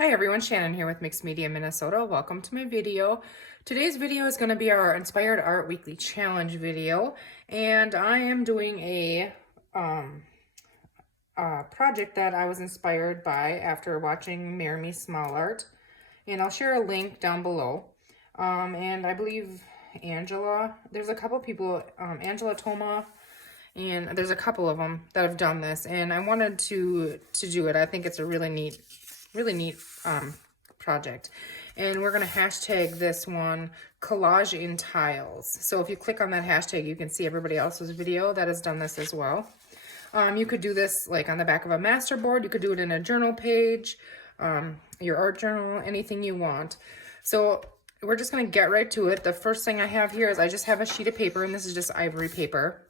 Hi everyone, Shannon here with Mixed Media Minnesota. Welcome to my video. Today's video is going to be our Inspired Art Weekly Challenge video, and I am doing a project that I was inspired by after watching Marry Small Art, and I'll share a link down below. And I believe Angela, there's a couple people, Angela Toma, and there's a couple of them that have done this, and I wanted to do it. I think it's a really neat project. And we're going to hashtag this one collage in tiles. So if you click on that hashtag, you can see everybody else's video that has done this as well. You could do this like on the back of a master board. You could do it in a journal page, your art journal, anything you want. So we're just going to get right to it. The first thing I have here is I just have a sheet of paper, and this is just ivory paper.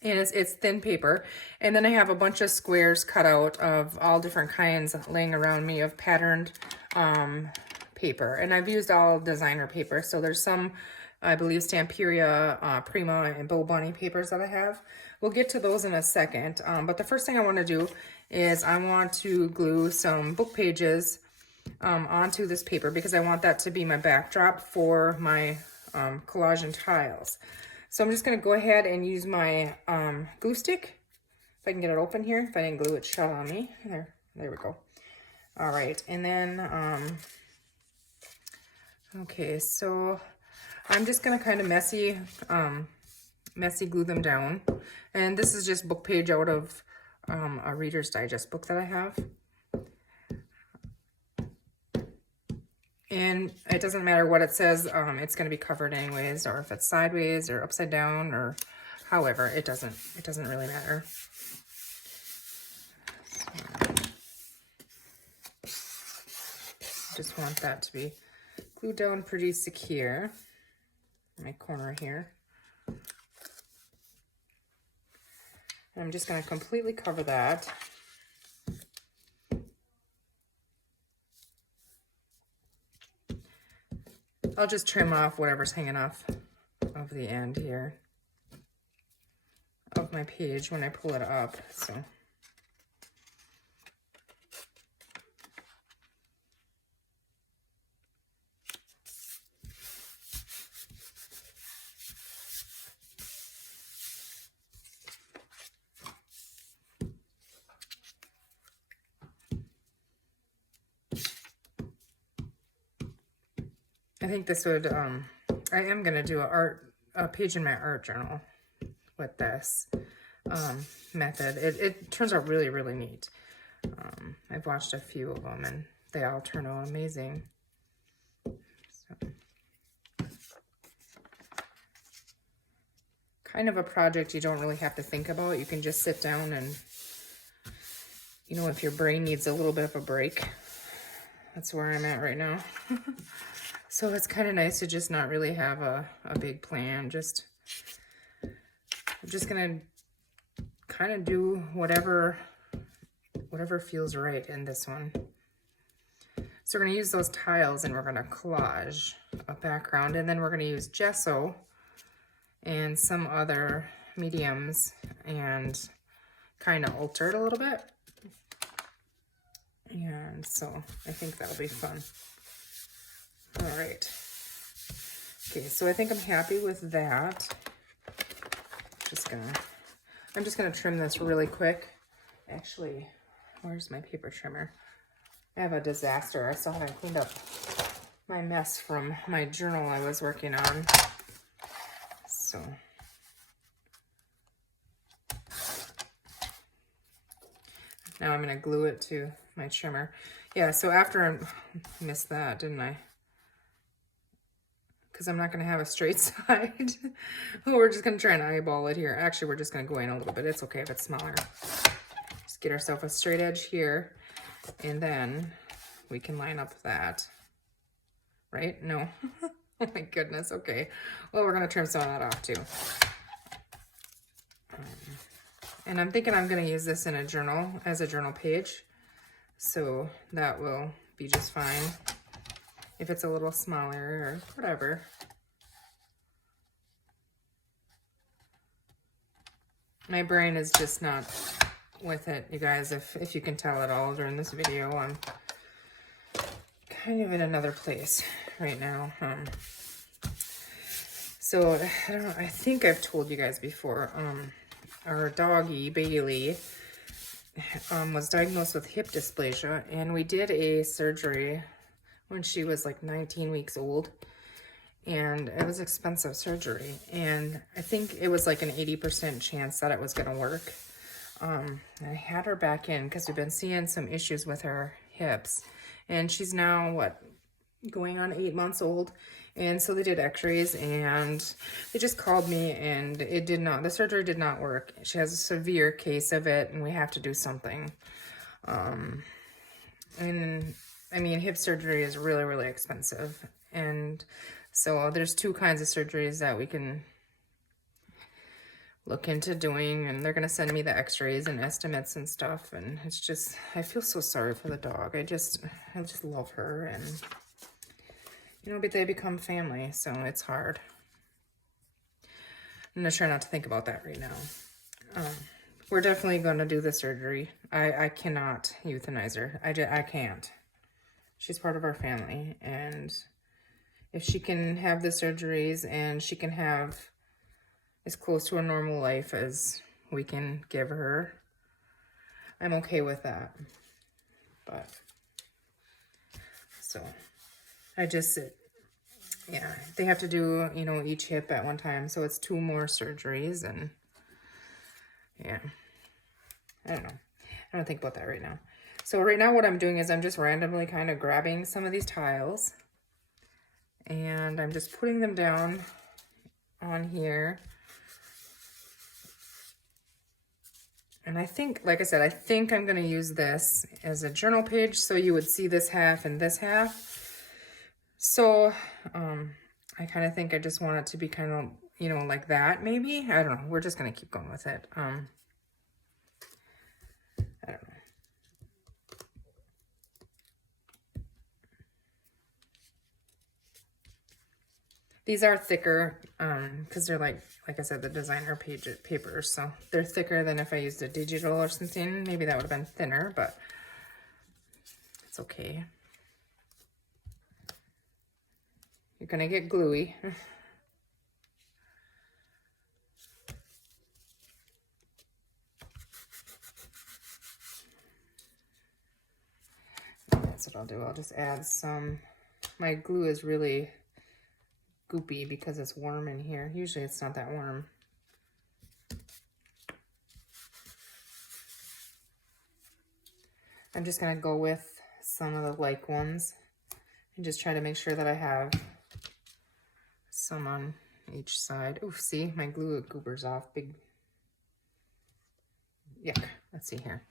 And it's thin paper, and then I have a bunch of squares cut out of all different kinds laying around me of patterned paper, and I've used all designer paper. So there's some, I believe, Stamperia, Prima, and Bo Bunny papers that I have. We'll get to those in a second, but the first thing I want to do is I want to glue some book pages onto this paper, because I want that to be my backdrop for my collage and tiles. So I'm just going to go ahead and use my glue stick, if I can get it open here. If I didn't glue it shut on me. There we go. All right, and then, okay, so I'm just going to kind of messy glue them down. And this is just book page out of a Reader's Digest book that I have. And it doesn't matter what it says, it's going to be covered anyways, or if it's sideways or upside down or however, it doesn't really matter. Just want that to be glued down pretty secure. My corner here. And I'm just going to completely cover that. I'll just trim off whatever's hanging off of the end here of my page when I pull it up. So I think this would, I am going to do a page in my art journal with this method. It turns out really, really neat. I've watched a few of them, and they all turn out amazing. So, kind of a project you don't really have to think about. You can just sit down and, you know, if your brain needs a little bit of a break, that's where I'm at right now. So it's kind of nice to just not really have a big plan. I'm just going to kind of do whatever feels right in this one. So we're going to use those tiles, and we're going to collage a background, and then we're going to use gesso and some other mediums and kind of alter it a little bit. And so I think that'll be fun. All right. Okay, so I think I'm happy with that. I'm just gonna trim this really quick. Actually, where's my paper trimmer? I have a disaster. I still haven't cleaned up my mess from my journal I was working on. So now I'm gonna glue it to my trimmer. Yeah, so after I missed that, didn't I? Because I'm not going to have a straight side. We're just going to try and eyeball it here. Actually, we're just going to go in a little bit. It's okay if it's smaller. Just get ourselves a straight edge here, and then we can line up that. Right? No. Oh my goodness. Okay. Well, we're going to trim some of that off too. And I'm thinking I'm going to use this in a journal, as a journal page. So that will be just fine. If it's a little smaller or whatever. My brain is just not with it, you guys, if you can tell at all during this video. I'm kind of in another place right now. So I don't know, I think I've told you guys before, our doggy Bailey was diagnosed with hip dysplasia, and we did a surgery when she was like 19 weeks old, and it was expensive surgery, and I think it was like an 80% chance that it was going to work. I had her back in because we've been seeing some issues with her hips, and she's now what, going on 8 months old. And so they did x-rays, and they just called me, and the surgery did not work. She has a severe case of it, and we have to do something. And I mean, hip surgery is really, really expensive. And so there's 2 kinds of surgeries that we can look into doing, and they're going to send me the x-rays and estimates and stuff. And it's just, I feel so sorry for the dog. I just love her, and you know, but they become family, so it's hard. I'm gonna try not to think about that right now. We're definitely gonna do the surgery. I cannot euthanize her. I can't. She's part of our family, and if she can have the surgeries and she can have as close to a normal life as we can give her, I'm okay with that. But so yeah, they have to do, you know, each hip at one time, so it's 2 more surgeries, and yeah, I don't know. I don't think about that right now. So right now what I'm doing is I'm just randomly kind of grabbing some of these tiles, and I'm just putting them down on here. And I think, like I said, I think I'm going to use this as a journal page, so you would see this half and this half. So, I kind of think I just want it to be kind of, you know, like that, maybe. I don't know. We're just going to keep going with it. I don't know. These are thicker, because they're like I said, the designer papers, so they're thicker than if I used a digital or something. Maybe that would have been thinner, but it's okay. You're gonna get gluey. That's what I'll do. I'll just add some. My glue is really goopy because it's warm in here. Usually it's not that warm. I'm just gonna go with some of the like ones and just try to make sure that I have some on each side. Oh, see, my glue goobers off. Big yuck. Let's see here.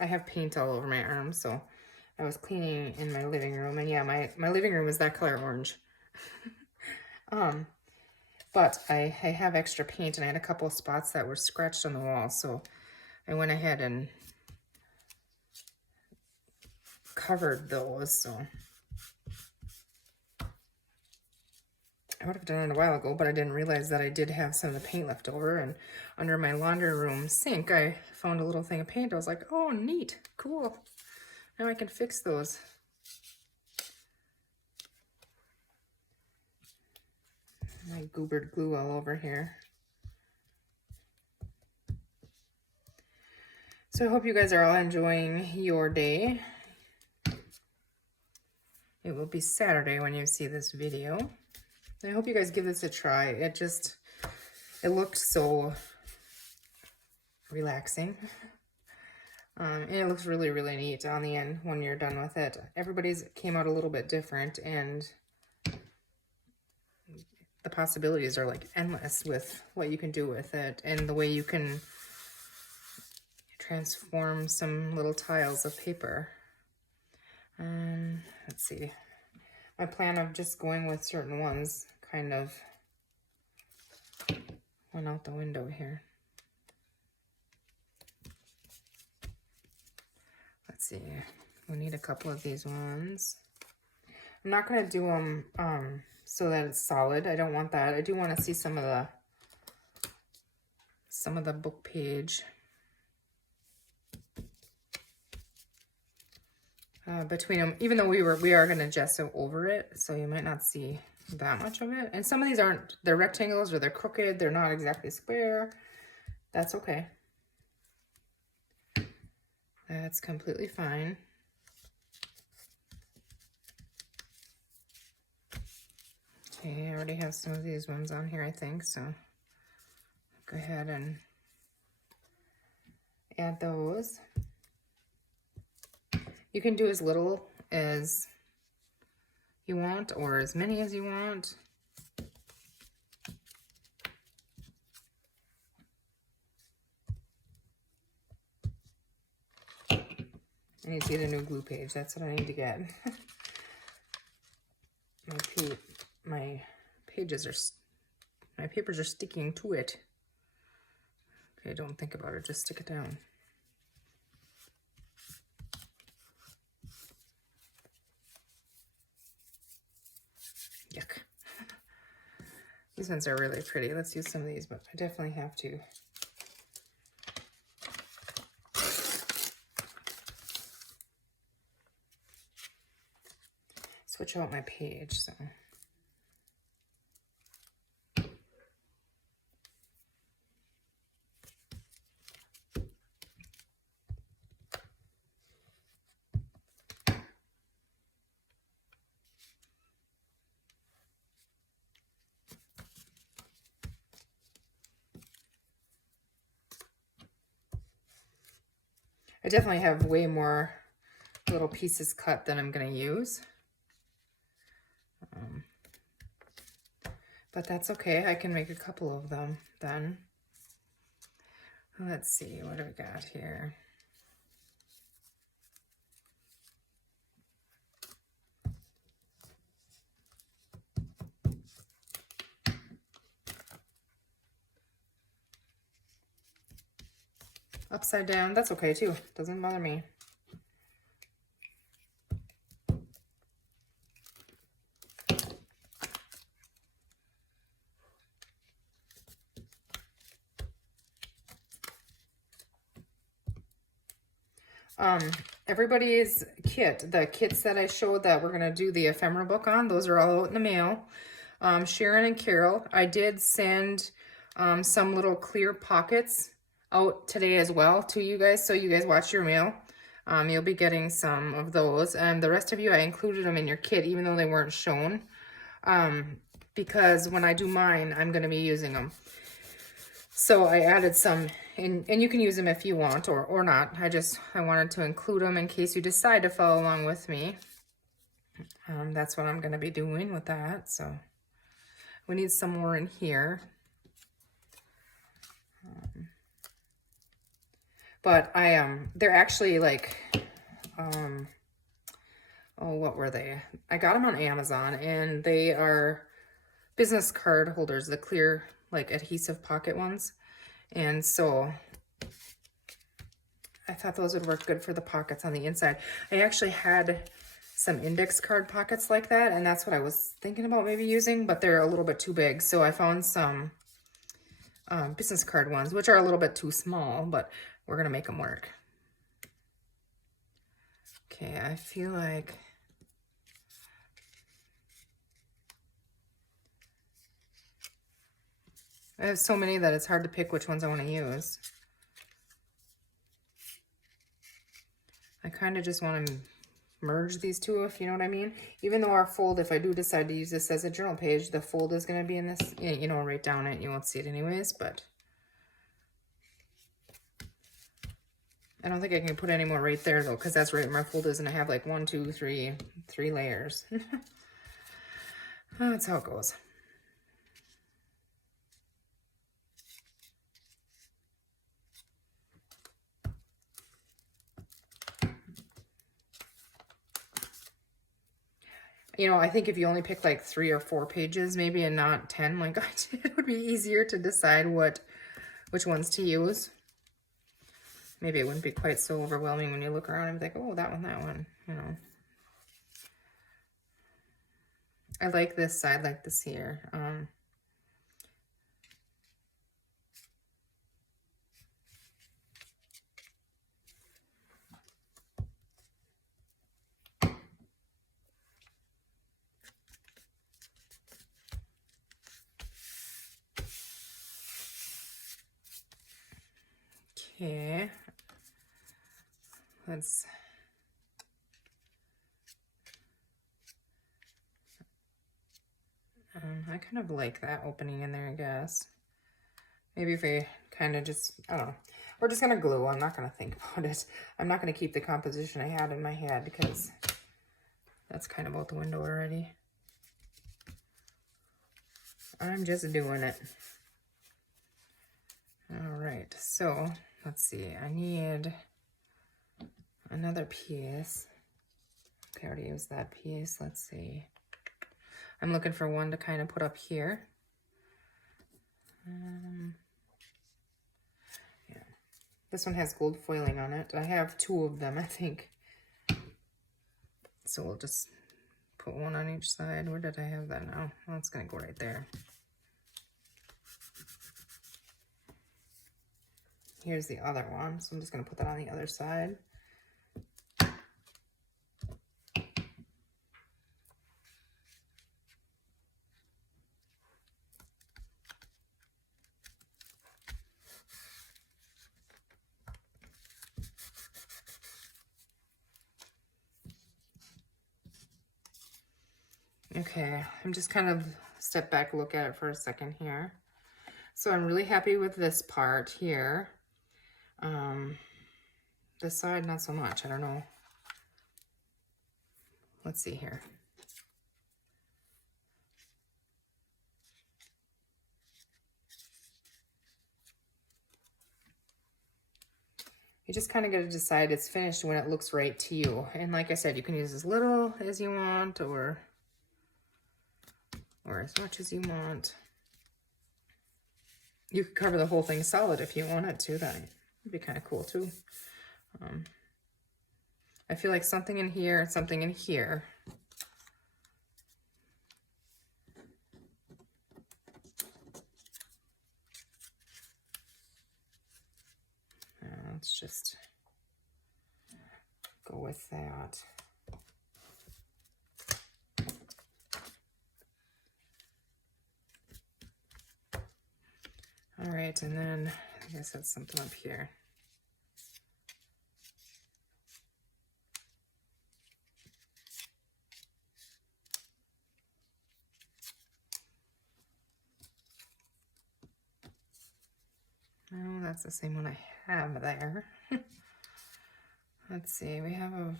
I have paint all over my arms, so I was cleaning in my living room, and yeah, my living room is that color orange. But I have extra paint, and I had a couple of spots that were scratched on the wall, so I went ahead and covered those. So I would have done it a while ago, but I didn't realize that I did have some of the paint left over. And under my laundry room sink, I found a little thing of paint. I was like, oh, neat, cool. Now I can fix those. My goobered glue all over here. So I hope you guys are all enjoying your day. It will be Saturday when you see this video. I hope you guys give this a try. It looked so relaxing. And it looks really, really neat on the end when you're done with it. Everybody's came out a little bit different, and the possibilities are like endless with what you can do with it and the way you can transform some little tiles of paper. Let's see. My plan of just going with certain ones kind of went out the window here. Let's see. We need a couple of these ones. I'm not going to do them so that it's solid. I don't want that. I do want to see some of the book page. between them, even though we are going to gesso over it, so you might not see that much of it. And some of these aren't, they're rectangles or they're crooked, they're not exactly square. That's okay. That's completely fine. Okay, I already have some of these ones on here, I think, so go ahead and add those. You can do as little as you want or as many as you want. I need to get a new glue page. That's what I need to get. My pages are, my papers are sticking to it. Okay, don't think about it, just stick it down. Yuck. These ones are really pretty. Let's use some of these, but I definitely have to. Switch out my page, so. I definitely have way more little pieces cut than I'm going to use. But that's okay. I can make a couple of them then. Let's see, what do we got here? Upside down, that's okay too. Doesn't bother me. Everybody's kit, the kits that I showed that we're gonna do the ephemera book on, those are all out in the mail. Sharon and Carol, I did send some little clear pockets out today as well to you guys, so you guys watch your mail. You'll be getting some of those, and the rest of you, I included them in your kit even though they weren't shown, because when I do mine, I'm going to be using them. So I added some, and you can use them if you want or not. I wanted to include them in case you decide to follow along with me. That's what I'm going to be doing with that. So we need some more in here. But they're actually like, oh, what were they? I got them on Amazon, and they are business card holders, the clear, like, adhesive pocket ones. And so I thought those would work good for the pockets on the inside. I actually had some index card pockets like that, and that's what I was thinking about maybe using, but they're a little bit too big. So I found some business card ones, which are a little bit too small, but we're going to make them work. Okay, I feel like I have so many that it's hard to pick which ones I want to use. I kind of just want to merge these two, if you know what I mean. Even though our fold, if I do decide to use this as a journal page, the fold is going to be in this, you know, right down it. You won't see it anyways, but I don't think I can put any more right there though, because that's right where my fold is, and I have like 1, 2, 3 layers. That's how it goes. You know, I think if you only pick like 3 or 4 pages maybe, and not 10 like I did, it would be easier to decide which ones to use. Maybe it wouldn't be quite so overwhelming when you look around and think, oh, that one, you know. I like this side, like this here. Okay. Let's... I kind of like that opening in there, I guess. Maybe if we kind of just, I don't know. We're just going to glue. I'm not going to think about it. I'm not going to keep the composition I had in my head because that's kind of out the window already. I'm just doing it. All right, so let's see. I need another piece. Okay, I already used that piece. Let's see. I'm looking for one to kind of put up here. Yeah, this one has gold foiling on it. I have 2 of them, I think. So we'll just put one on each side. Where did I have that now? Well, it's gonna go right there. Here's the other one. So I'm just gonna put that on the other side. Okay, I'm just kind of step back, look at it for a second here. So I'm really happy with this part here. This side, not so much. I don't know. Let's see here. You just kind of got to decide it's finished when it looks right to you. And like I said, you can use as little as you want or as much as you want. You could cover the whole thing solid if you wanted to. That would be kind of cool too. I feel like something in here and something in here. Let's just go with that. All right, and then I guess that's something up here. Oh, that's the same one I have there. Let's see, we have a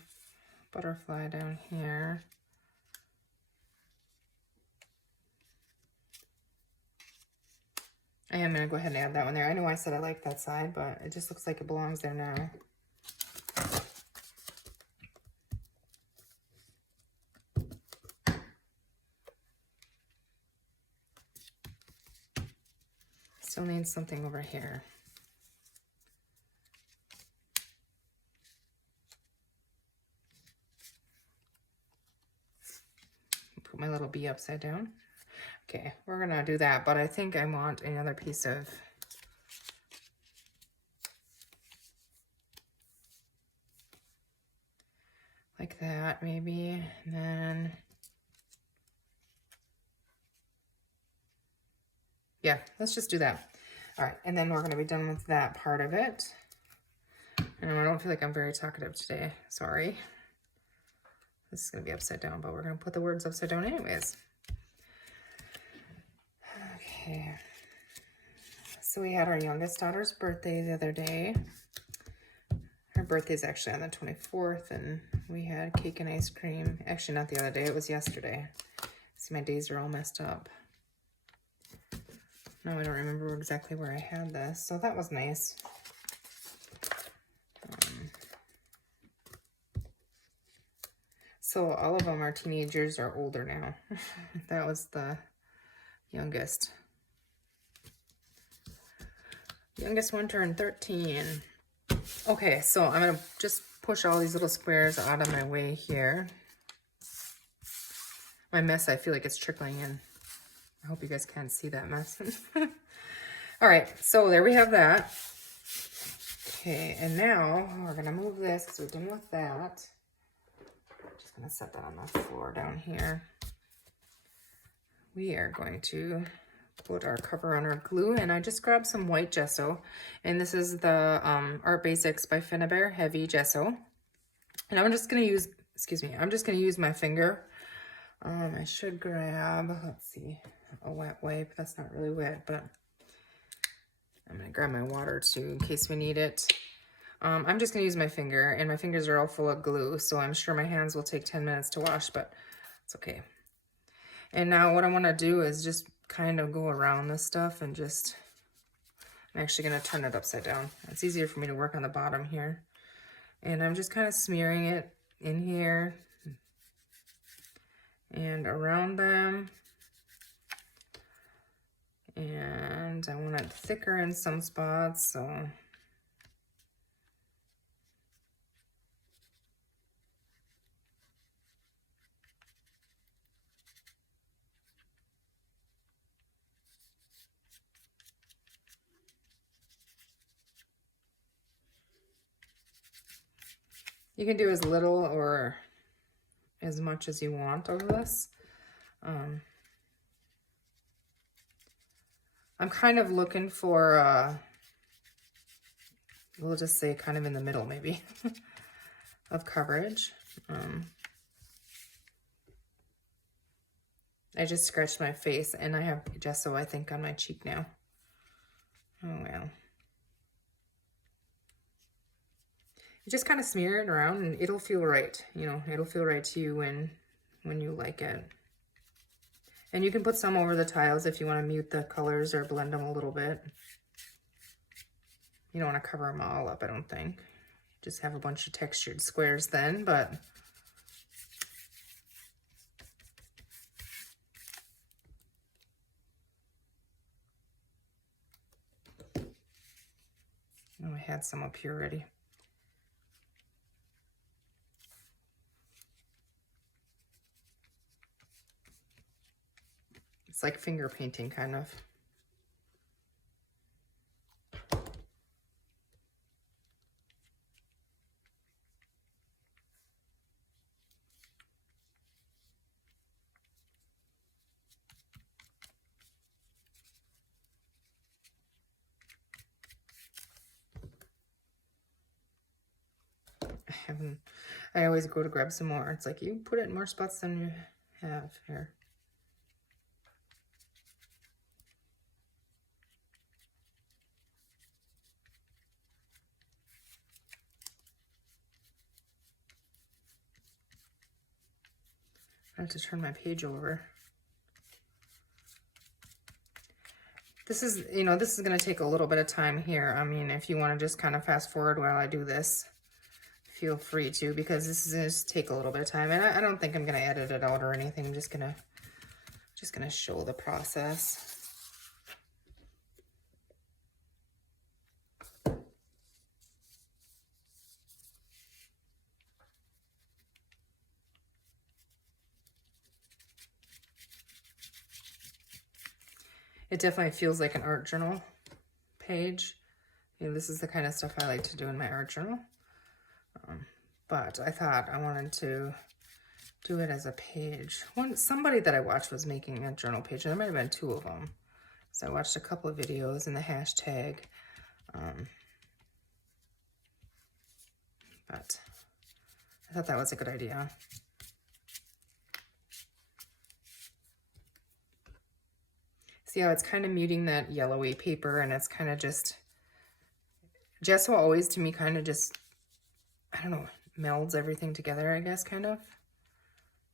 butterfly down here. I am going to go ahead and add that one there. I know I said I like that side, but it just looks like it belongs there now. Still need something over here. Put my little bee upside down. Okay, we're gonna do that, but I think I want another piece of like that maybe, and then yeah, let's just do that. All right, and then we're gonna be done with that part of it. And I don't feel like I'm very talkative today, sorry. This is gonna be upside down, but we're gonna put the words upside down anyways. Okay, so we had our youngest daughter's birthday the other day. Her birthday is actually on the 24th, and we had cake and ice cream. Actually, not the other day, it was yesterday. See, my days are all messed up. No, I don't remember exactly where I had this, so that was nice. So all of them are teenagers or older now. That was the youngest. Youngest one turned 13. Okay, so I'm gonna just push all these little squares out of my way here. My mess, I feel like it's trickling in. I hope you guys can't see that mess. All right, so there we have that. Okay, and now we're gonna move this because we're done with that. Just gonna set that on the floor down here. We are going to put our cover on our glue, and I just grabbed some white gesso, and this is the Art Basics by Finnabair Heavy Gesso. And I'm just going to use, excuse me, I'm just going to use my finger. I should grab, let's see, a wet wipe. That's not really wet, but I'm going to grab my water too in case we need it. I'm just going to use my finger, and my fingers are all full of glue, so I'm sure my hands will take 10 minutes to wash, but it's okay. And now what I want to do is just kind of go around this stuff and just, I'm actually going to turn it upside down. It's easier for me to work on the bottom here. And I'm just kind of smearing it in here and around them. And I want it thicker in some spots, so. You can do as little or as much as you want of this. I'm kind of looking for, we'll just say kind of in the middle maybe, of coverage. I just scratched my face, and I have gesso, I think, on my cheek now. Oh, well. You just kind of smear it around, and it'll feel right. You know, it'll feel right to you when you like it. And you can put some over the tiles if you want to mute the colors or blend them a little bit. You don't want to cover them all up, I don't think. Just have a bunch of textured squares then, but oh, I had some up here already. It's like finger painting, kind of. I always go to grab some more. It's like, you put it in more spots than you have here. I have to turn my page over. This is, you know, this is going to take a little bit of time here. I mean, if you want to just kind of fast forward while I do this, feel free to, because this is going to take a little bit of time. And I don't think I'm going to edit it out or anything. I'm just going to show the process. It definitely feels like an art journal page. You know, this is the kind of stuff I like to do in my art journal. But I thought I wanted to do it as a page. Somebody that I watched was making a journal page, and there might have been 2 of them. So I watched a couple of videos in the hashtag. But I thought that was a good idea. See how it's kind of muting that yellowy paper, and it's kind of just, gesso always to me kind of just, I don't know, melds everything together, I guess, kind of.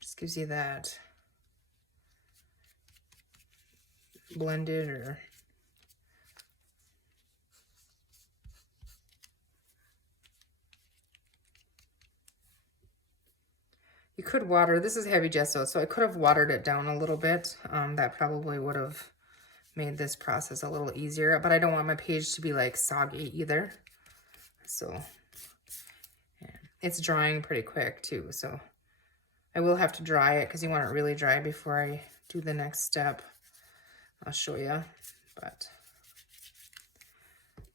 Just gives you that blended or you could water, this is heavy gesso, so I could have watered it down a little bit. That probably would have made this process a little easier, but I don't want my page to be like soggy either. So yeah. It's drying pretty quick too, so I will have to dry it because you want it really dry before I do the next step. I'll show you, but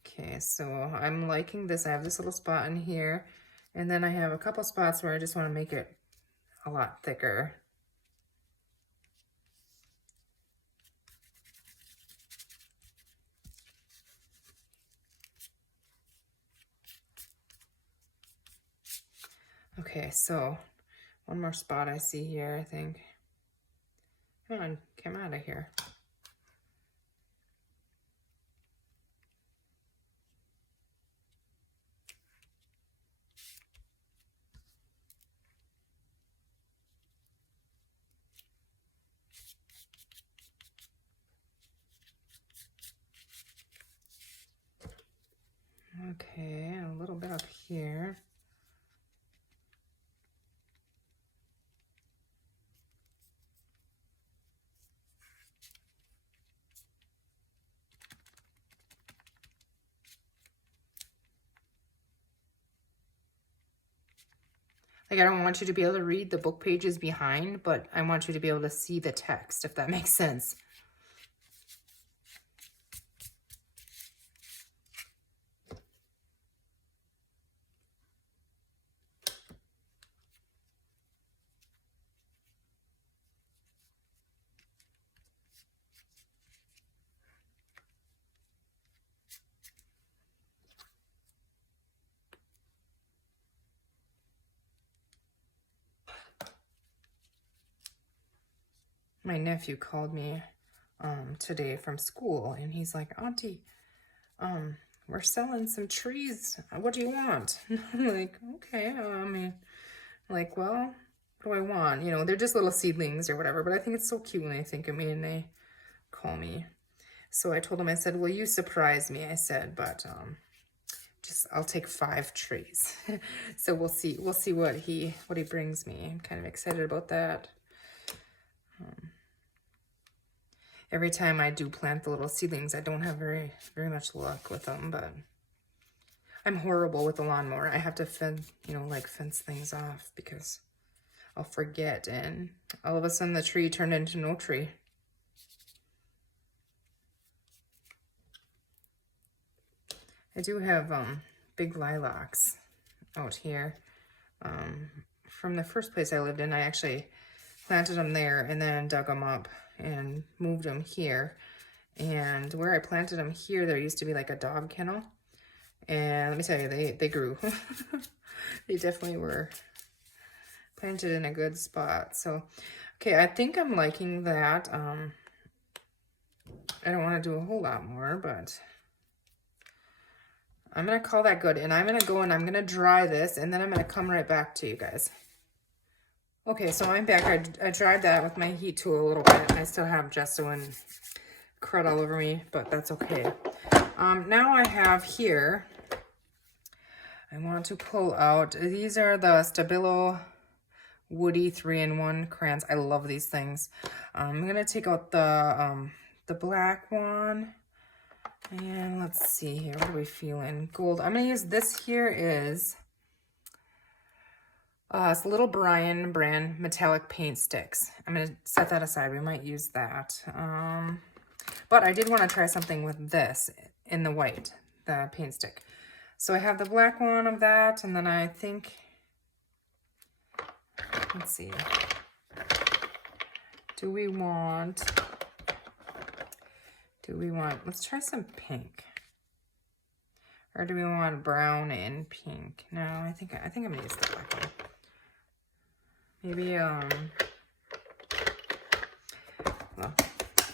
okay, so I'm liking this. I have this little spot in here, and then I have a couple spots where I just want to make it a lot thicker. Okay, so one more spot I see here, I think. Come on, come out of here. Okay, a little bit up here. Like, I don't want you to be able to read the book pages behind, but I want you to be able to see the text, if that makes sense. My nephew called me today from school, and he's like, Auntie, we're selling some trees. What do you want? I'm like, okay, I mean, like, well, what do I want? You know, they're just little seedlings or whatever, but I think it's so cute when they think of me and they call me. So I told him, I said, well, you surprised me, I said, but I'll take 5 trees. So we'll see what he brings me. I'm kind of excited about that. Every time I do plant the little seedlings, I don't have very much luck with them, but I'm horrible with the lawnmower. I have to fence things off because I'll forget, and all of a sudden the tree turned into no tree. I do have big lilacs out here. From the first place I lived in, I actually planted them there and then dug them up and moved them here. And where I planted them here, there used to be like a dog kennel. And let me tell you, they grew. They definitely were planted in a good spot. So, okay, I think I'm liking that. I don't want to do a whole lot more, but I'm going to call that good. And I'm going to go and I'm going to dry this, and then I'm going to come right back to you guys. Okay, so I'm back. I dried that with my heat tool a little bit, and I still have gesso and crud all over me, but that's okay. Now I have here, I want to pull out, these are the Stabilo Woody 3-in-1 crayons. I love these things. I'm going to take out the black one, and let's see here, what are we feeling? Gold. I'm going to use this here is it's Little Brian brand metallic paint sticks. I'm going to set that aside. We might use that. But I did want to try something with this in the white, the paint stick. So I have the black one of that, and then I think, let's see. Do we want, let's try some pink. Or do we want brown and pink? No, I think I'm going to use the black one. Maybe, well,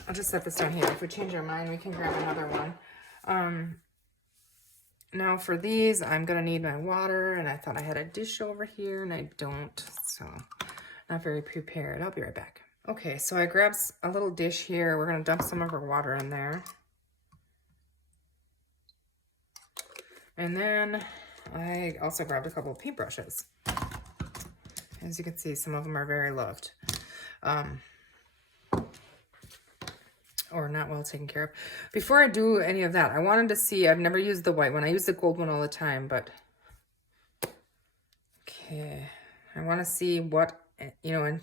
I'll just set this down here. If we change our mind, we can grab another one. Now for these, I'm going to need my water, and I thought I had a dish over here, and I don't, so not very prepared. I'll be right back. Okay, so I grabbed a little dish here. We're going to dump some of our water in there. And then I also grabbed a couple of paintbrushes. As you can see, some of them are very loved. Or not well taken care of. Before I do any of that, I wanted to see, I've never used the white one. I use the gold one all the time, but okay. I want to see what, you know, and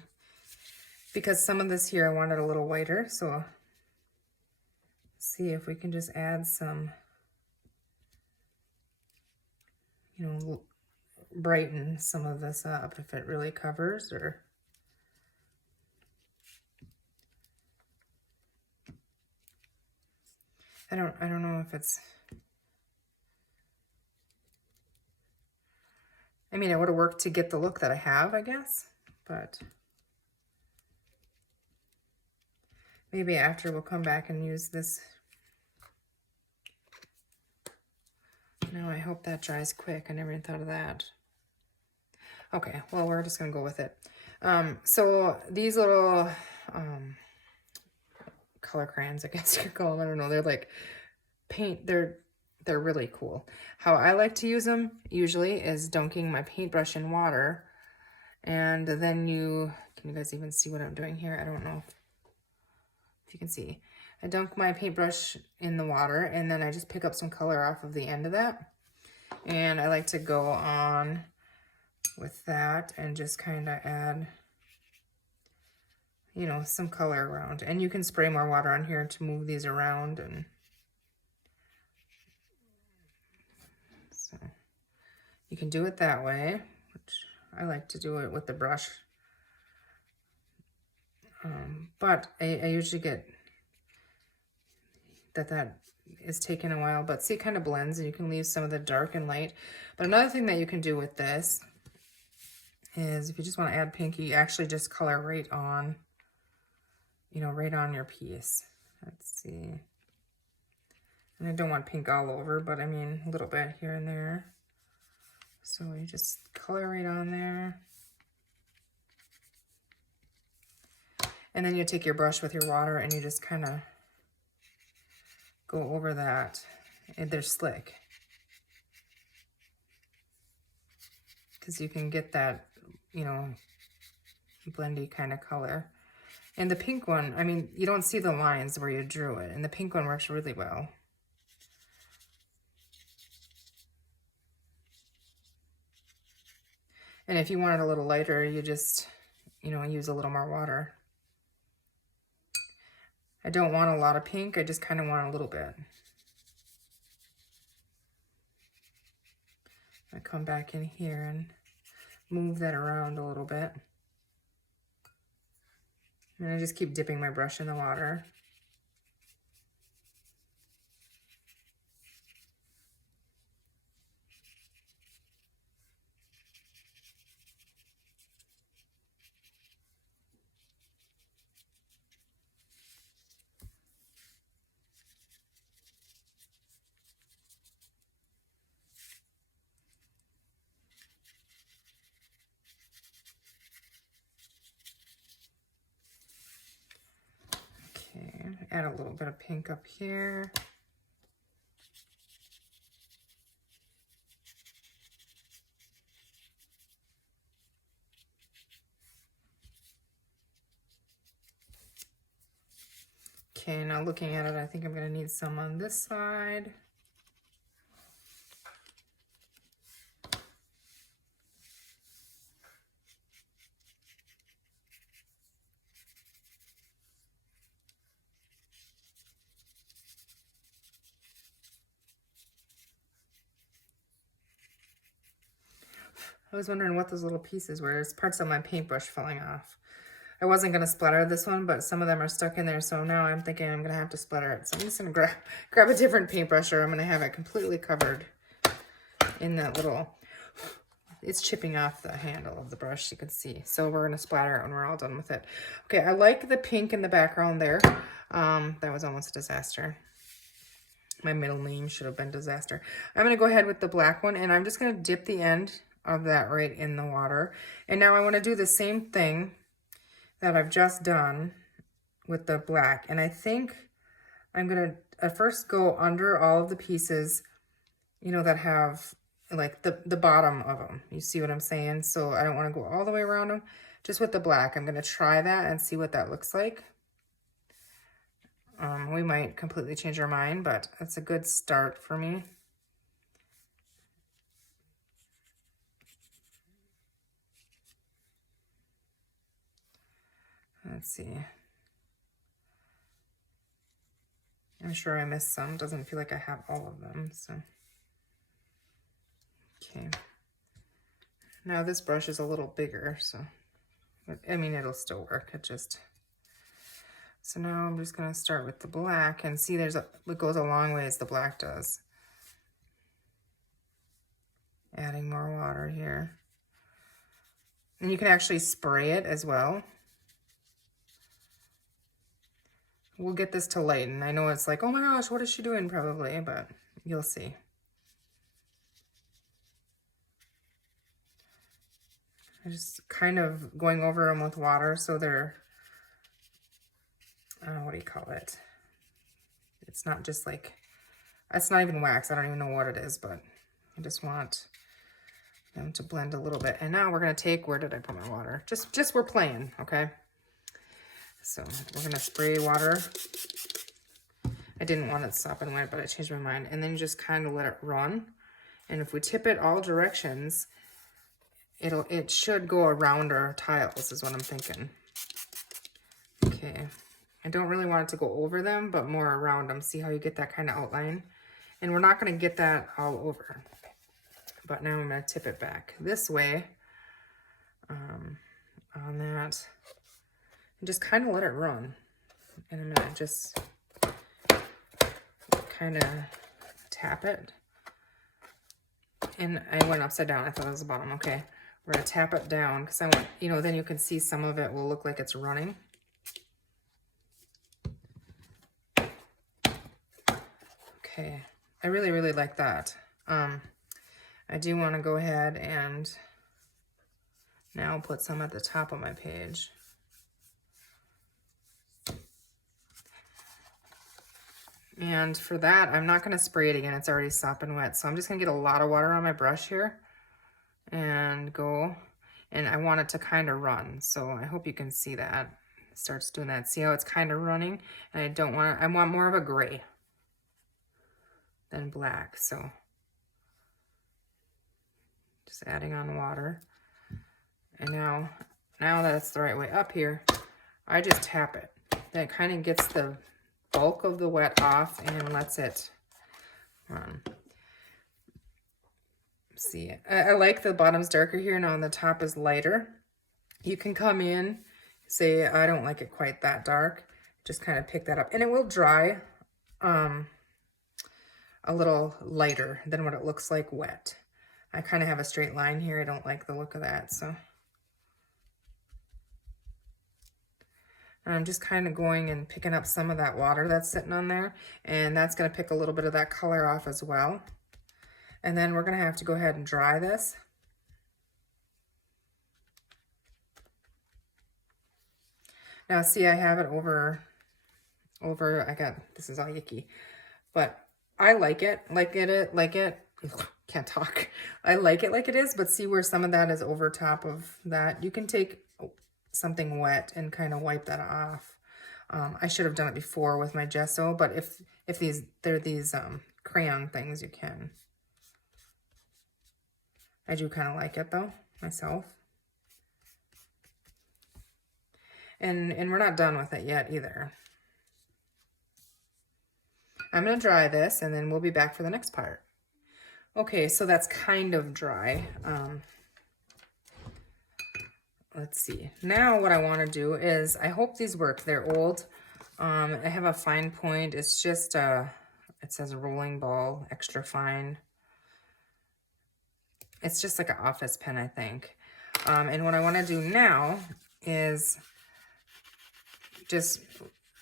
because some of this here I wanted a little whiter, so see if we can just add some, you know, brighten some of this up if it really covers, or I don't know if it's, I mean, it would have worked to get the look that I have, I guess, but maybe after we'll come back and use this. No, I hope that dries quick. I never even thought of that. Okay, well, we're just gonna go with it. So these little color crayons, I guess you could call them, I don't know, they're like paint, they're really cool. How I like to use them usually is dunking my paintbrush in water, and then can you guys even see what I'm doing here? I don't know if you can see. I dunk my paintbrush in the water, and then I just pick up some color off of the end of that, and I like to go on with that and just kind of add, you know, some color around. And you can spray more water on here to move these around, and so you can do it that way, which I like to do it with the brush. But I usually get that is taking a while, but see, it kind of blends, and you can leave some of the dark and light. But another thing that you can do with this is if you just want to add pink, you actually just color right on, you know, right on your piece. Let's see. And I don't want pink all over, but I mean a little bit here and there. So you just color right on there. And then you take your brush with your water and you just kind of go over that. And they're slick, because you can get that, you know, blendy kind of color. And the pink one, I mean, you don't see the lines where you drew it, and the pink one works really well. And if you want it a little lighter, you just, you know, use a little more water. I don't want a lot of pink, I just kind of want a little bit. I come back in here and move that around a little bit. And I just keep dipping my brush in the water. Okay, add a little bit of pink up here. Okay, now looking at it, I think I'm going to need some on this side. I was wondering what those little pieces were. It's parts of my paintbrush falling off. I wasn't going to splatter this one, but some of them are stuck in there, so now I'm thinking I'm going to have to splatter it. So I'm just going to grab a different paintbrush, or I'm going to have it completely covered in that little... It's chipping off the handle of the brush, you can see. So we're going to splatter it when we're all done with it. Okay, I like the pink in the background there. That was almost a disaster. My middle name should have been disaster. I'm going to go ahead with the black one, and I'm just going to dip the end of that right in the water. And now I want to do the same thing that I've just done with the black. And I think I'm going to at first go under all of the pieces, you know, that have like the bottom of them. You see what I'm saying? So I don't want to go all the way around them. Just with the black, I'm going to try that and see what that looks like. We might completely change our mind, but that's a good start for me. Let's see. I'm sure I missed some. Doesn't feel like I have all of them, so. Okay. Now this brush is a little bigger, so, I mean, it'll still work. It just, so now I'm just gonna start with the black, and see it goes a long way as the black does. Adding more water here. And you can actually spray it as well. We'll get this to lighten. I know it's like, oh my gosh, what is she doing probably, but you'll see. I'm just kind of going over them with water so they're, I don't know, what do you call it? It's not just like, it's not even wax. I don't even know what it is, but I just want them to blend a little bit. And now we're going to take, where did I put my water? Just we're playing, okay? So we're going to spray water. I didn't want it sopping wet, but I changed my mind. And then you just kind of let it run. And if we tip it all directions, it should go around our tiles is what I'm thinking. Okay. I don't really want it to go over them, but more around them. See how you get that kind of outline? And we're not going to get that all over. But now I'm going to tip it back this way on that. And just kind of let it run. And I'm going to just kind of tap it. And I went upside down. I thought it was the bottom. Okay. We're going to tap it down because I want, you know, then you can see some of it will look like it's running. Okay. I really, really like that. I do want to go ahead and now put some at the top of my page. And for that, I'm not going to spray it again. It's already sopping wet. So I'm just going to get a lot of water on my brush here and go. And I want it to kind of run. So I hope you can see that. It starts doing that. See how it's kind of running? And I don't want, I want more of a gray than black. So just adding on water. And now that it's the right way up here, I just tap it. That kind of gets the bulk of the wet off and lets it run. See, I like the bottom's darker here. Now the top is lighter. You can come in, say, I don't like it quite that dark. Just kind of pick that up. And it will dry a little lighter than what it looks like wet. I kind of have a straight line here. I don't like the look of that, so. And I'm just kind of going and picking up some of that water that's sitting on there, and that's going to pick a little bit of that color off as well. And then we're going to have to go ahead and dry this. Now see, I have it over, this is all yucky, but I like it, can't talk. I like it like it is, but see where some of that is over top of that. You can take something wet and kind of wipe that off. I should have done it before with my gesso, but if they're these crayon things, you can. I do kind of like it though, myself. And we're not done with it yet either. I'm going to dry this and then we'll be back for the next part. Okay, so that's kind of dry. Let's see. Now what I want to do is, I hope these work. They're old. I have a fine point. It's just, it says a rolling ball, extra fine. It's just like an office pen, I think. And what I want to do now is just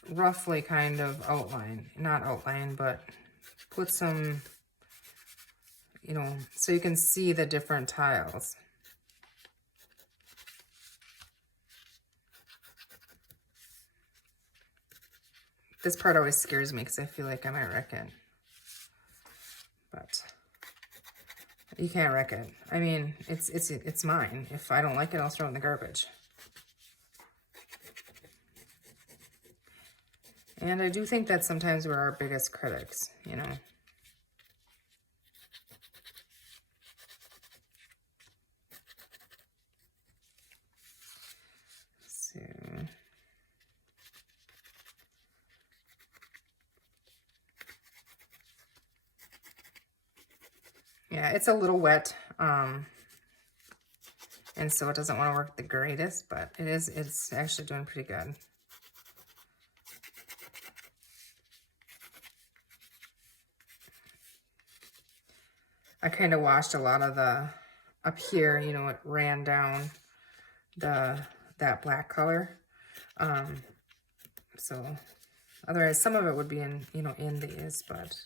roughly kind of outline, not outline, but put some, you know, so you can see the different tiles. This part always scares me because I feel like I might wreck it. But you can't wreck it. I mean, it's mine. If I don't like it, I'll throw it in the garbage. And I do think that sometimes we're our biggest critics, you know. So yeah, it's a little wet, and so it doesn't want to work the greatest, but it's actually doing pretty good. I kind of washed a lot of the, up here, you know, it ran down that black color. So otherwise some of it would be in, you know, in these, but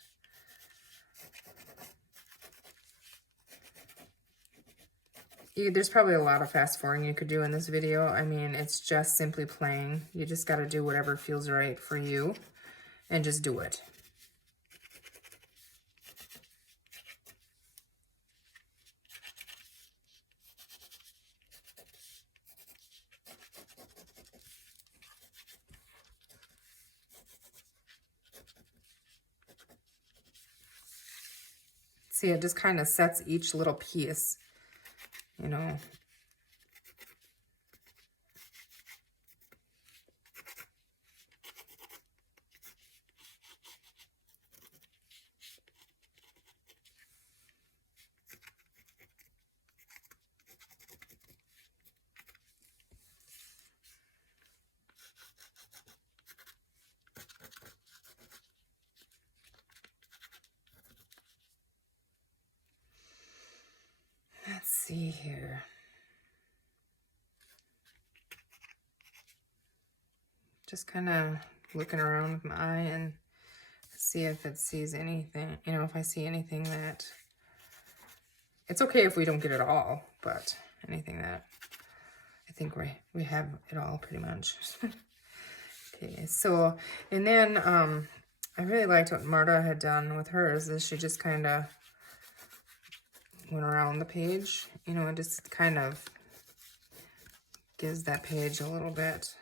there's probably a lot of fast forwarding you could do in this video. I mean, it's just simply playing. You just got to do whatever feels right for you and just do it. See, it just kind of sets each little piece, you know. Let's see here. Just kind of looking around with my eye and see if it sees anything, you know, if I see anything that, it's okay if we don't get it all, but anything that, I think we have it all pretty much. Okay, so, and then I really liked what Marta had done with hers, is she just kind of went around the page, you know, it just kind of gives that page a little bit,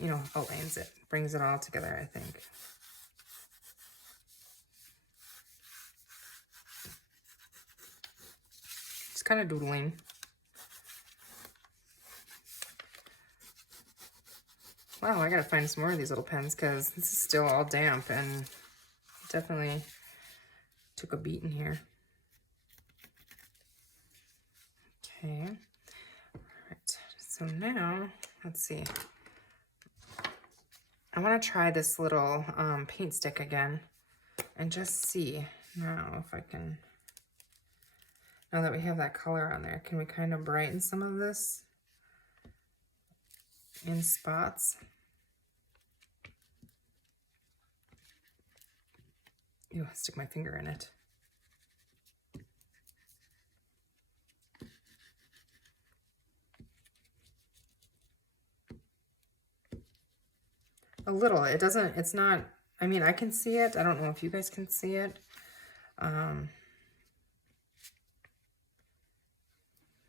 you know, outlines it, brings it all together, I think. Just kind of doodling. Wow, I gotta find some more of these little pens because this is still all damp and definitely took a beating here. Okay, all right, so now, let's see. I want to try this little paint stick again and just see now if I can, now that we have that color on there, can we kind of brighten some of this in spots? Ew, I'll stick my finger in it. A little, it doesn't, it's not, I mean, I can see it. I don't know if you guys can see it. I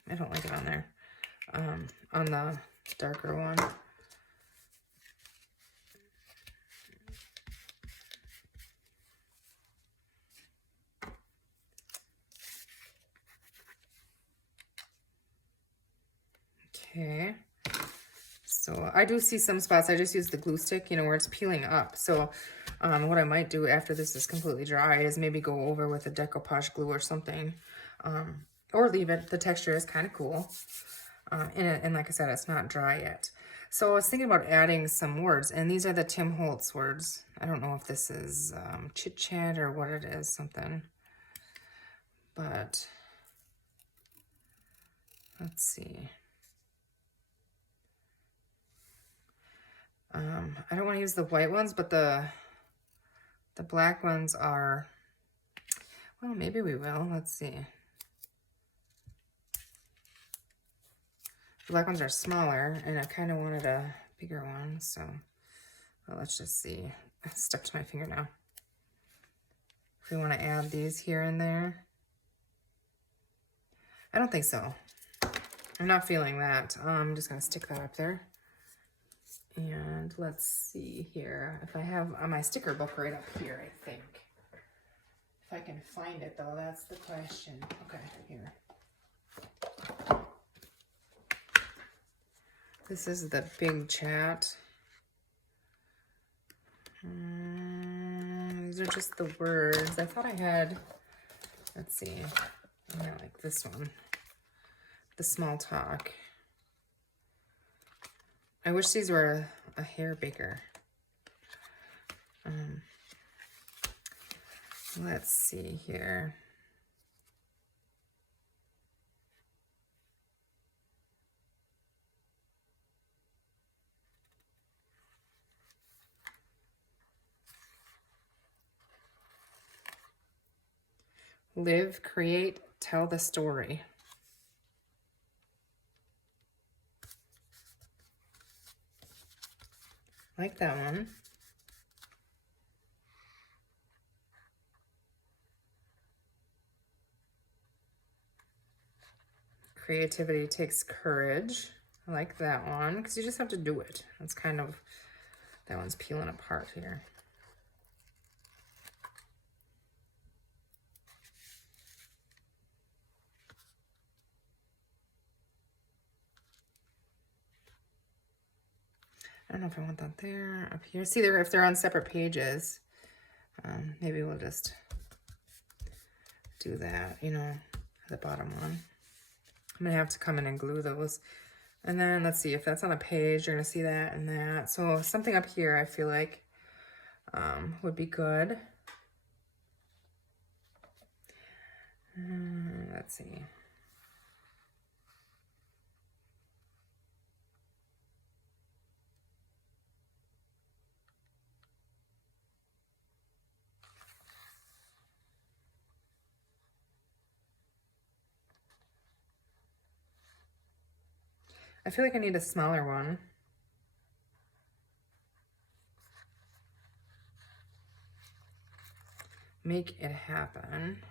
don't like it on there, on the darker one. Okay. So I do see some spots. I just use the glue stick, you know, where it's peeling up. So what I might do after this is completely dry is maybe go over with a decoupage glue or something, or leave it. The texture is kind of cool. And like I said, it's not dry yet. So I was thinking about adding some words, and these are the Tim Holtz words. I don't know if this is chit chat or what it is, something, but let's see. I don't want to use the white ones, but the black ones are, well, maybe we will. Let's see. The black ones are smaller, and I kind of wanted a bigger one, so well, let's just see. I stuck to my finger now. If we want to add these here and there. I don't think so. I'm not feeling that. I'm just going to stick that up there. And let's see here. If I have my sticker book right up here, I think. If I can find it, though, that's the question. Okay, here. This is the big chat. These are just the words. I thought I had, let's see. Yeah, like this one. The small talk. I wish these were a hair bigger. Let's see here. Live, create, tell the story. Like that one. Creativity takes courage. I like that one because you just have to do it. That's kind of, that one's peeling apart here. I don't know if I want that there, up here. See, if they're on separate pages, maybe we'll just do that, you know, the bottom one. I'm gonna have to come in and glue those. And then let's see if that's on a page, you're gonna see that and that. So something up here I feel like would be good. Let's see. I feel like I need a smaller one. Make it happen.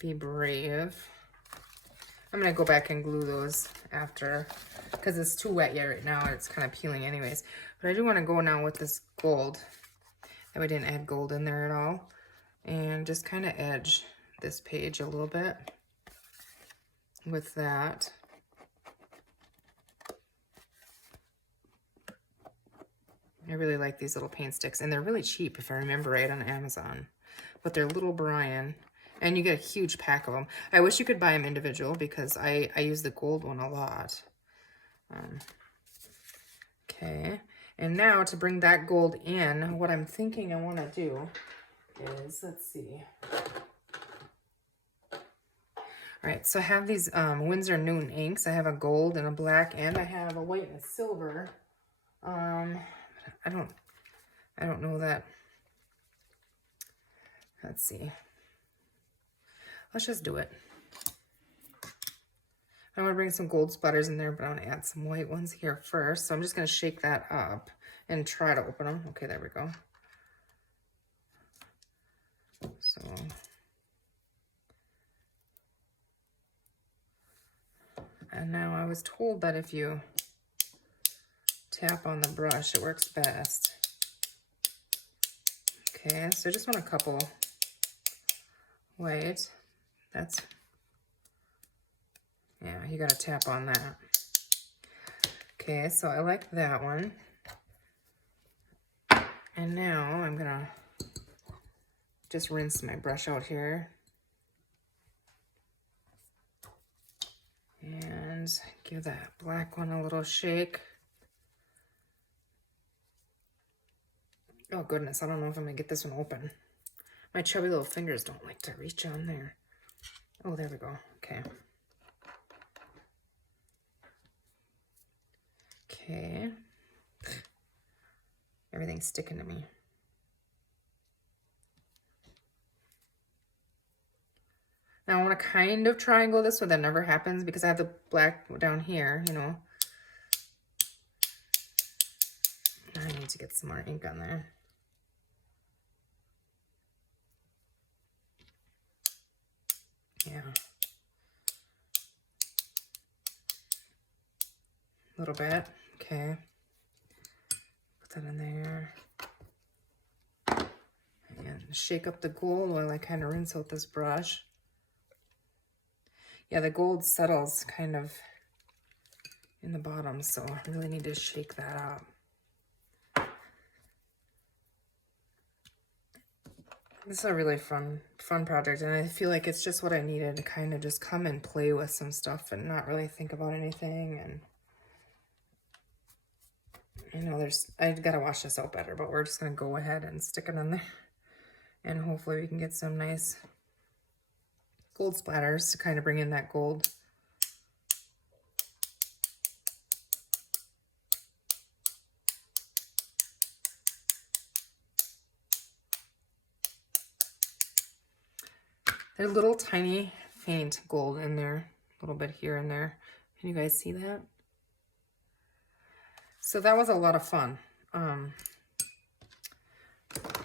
Be brave. I'm gonna go back and glue those after because it's too wet yet right now. It's kind of peeling anyways. But I do want to go now with this gold. That we didn't add gold in there at all. And just kind of edge this page a little bit with that. I really like these little paint sticks, and they're really cheap if I remember right on Amazon. But they're Little Brian, and you get a huge pack of them. I wish you could buy them individual because I use the gold one a lot. Okay, and now to bring that gold in, what I'm thinking I want to do is, let's see. All right, so I have these Winsor Newton inks. I have a gold and a black, and I have a white and a silver. I don't know that. Let's see. Let's just do it. I want to bring some gold splatters in there, but I want to add some white ones here first. So I'm just going to shake that up and try to open them. Okay, there we go. So and now I was told that if you tap on the brush, it works best. Okay, so I just want a couple white. That's, yeah, you gotta tap on that. Okay, so I like that one. And now I'm gonna just rinse my brush out here. And give that black one a little shake. Oh goodness, I don't know if I'm gonna get this one open. My chubby little fingers don't like to reach on there. Oh, there we go, okay. Okay. Everything's sticking to me. Now I want to kind of triangle this so that never happens because I have the black down here, you know. I need to get some more ink on there. Yeah. A little bit, okay. Put that in there. And shake up the gold while I kind of rinse out this brush. Yeah, the gold settles kind of in the bottom, so I really need to shake that up. This is a really fun project, and I feel like it's just what I needed to kind of just come and play with some stuff and not really think about anything. And you know, I gotta wash this out better, but we're just gonna go ahead and stick it in there, and hopefully we can get some nice gold splatters to kind of bring in that gold. A little tiny faint gold in there, a little bit here and there. Can you guys see that? So that was a lot of fun.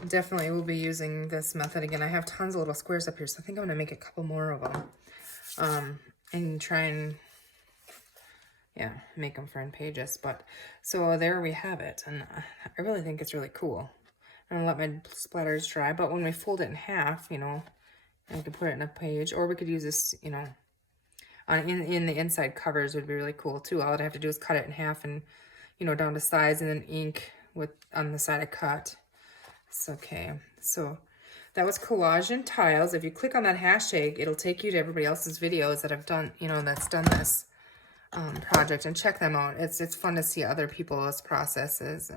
Definitely will be using this method again. I have tons of little squares up here, so I think I'm gonna make a couple more of them. And try and, yeah, make them friend pages. But so there we have it, and I really think it's really cool. I'm gonna let my splatters dry, but when we fold it in half, you know, and we can put it in a page, or we could use this, you know, in the inside covers would be really cool too. All I'd have to do is cut it in half and, you know, down to size, and then ink with on the side I cut. It's okay. So that was collage and tiles. If you click on that hashtag, it'll take you to everybody else's videos that have done, you know, that's done this project, and check them out. It's fun to see other people's processes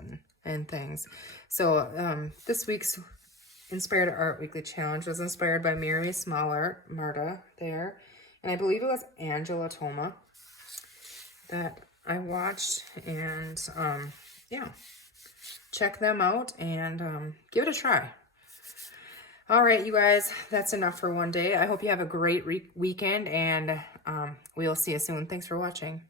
and things. So this week's Inspired Art Weekly Challenge was inspired by Mary Small Art, Marta there, and I believe it was Angela Toma that I watched, and yeah, check them out and give it a try. All right, you guys, that's enough for one day. I hope you have a great weekend, and we'll see you soon. Thanks for watching.